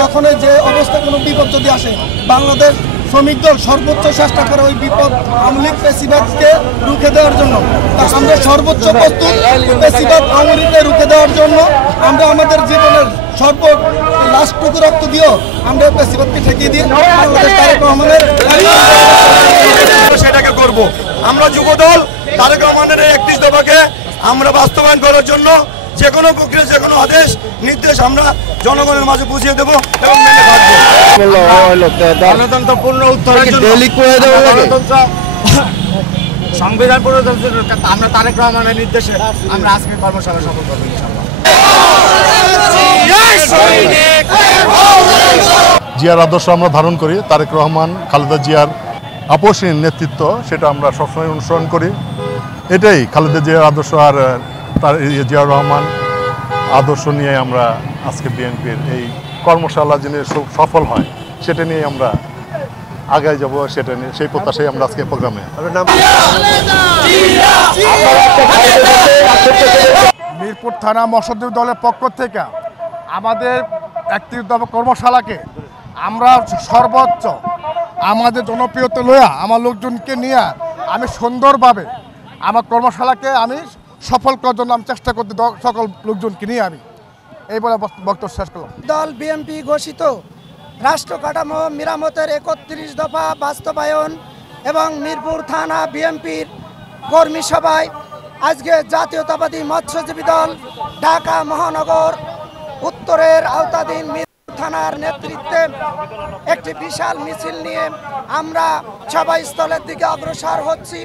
যখনই যে অবস্থা কোনো বিপদ যদি আসে, বাংলাদেশ শ্রমিক দল সর্বোচ্চ চেষ্টা করে ওই বিপদ আওয়ামী লীগ ফ্যাসিবাদকে রুখে দেওয়ার জন্য। তা আমরা সর্বোচ্চ প্রস্তুত ফ্যাসিবাদ আওয়ামী লীগকে রুখে দেওয়ার জন্য। আমরা আমাদের জীবনের লাস্টটুকু রক্ত দিয়েও আমরা ফ্যাসিবাদকে ঠেকিয়ে দিয়ে বাংলাদেশ তারেক রহমানের সেটাকে করব। আমরা যুবদল তারেক রহমানের 31 দফাকে আমরা বাস্তবায়ন করার জন্য যে কোনো প্রক্রিয়া, যে কোনো আদেশ নির্দেশ আমরা জনগণের মাঝে বুঝিয়ে দেবো এবং মেনে থাকবো। গণতন্ত্র পূর্ণ উত্তরের জন্য সংবিধান পুনরুদ্ধারের আমরা তারেক রহমানের নির্দেশে আমরা আজকে কর্মশালা সফল করবো ইনশাআল্লাহ। জিয়ার আদর্শ আমরা ধারণ করি। তারেক রহমান, খালেদা জিয়ার আপসহীন নেতৃত্ব সেটা আমরা সবসময় অনুসরণ করি। এটাই খালেদা জিয়ার আদর্শ, আর তার জিয়াউর রহমান আদর্শ নিয়ে আমরা আজকে বিএনপির এই কর্মশালা যিনি সফল হয় সেটা নিয়ে আমরা আগায় যাব, সেটা নিয়ে সেই প্রত্যাশাই আমরা আজকে প্রোগ্রামে। মিরপুর থানা মৎস্যজীবী দলের পক্ষ থেকে আমাদের 31 দফা কর্মশালাকে আমরা সর্বোচ্চ আমাদের জনপ্রিয়তা লইয়া আমার লোকজনকে নিয়ে আমি সুন্দরভাবে আমার কর্মশালাকে আমি সফল করার জন্য আমি চেষ্টা করতে সকল লোকজনকে নিয়ে আমি এই বলে বক্তব্য শেষ করলাম। দল বিএনপি ঘোষিত রাষ্ট্র কাঠামো মেরামতের 31 দফা বাস্তবায়ন এবং মিরপুর থানা বিএনপির কর্মী সভায় আজকে জাতীয়তাবাদী মৎস্যজীবী দল ঢাকা মহানগর উত্তরের আওতাধীন মিরপুর থানার নেতৃত্বে একটি বিশাল মিছিল নিয়ে আমরা সভাস্থলের দিকে অগ্রসর হচ্ছি।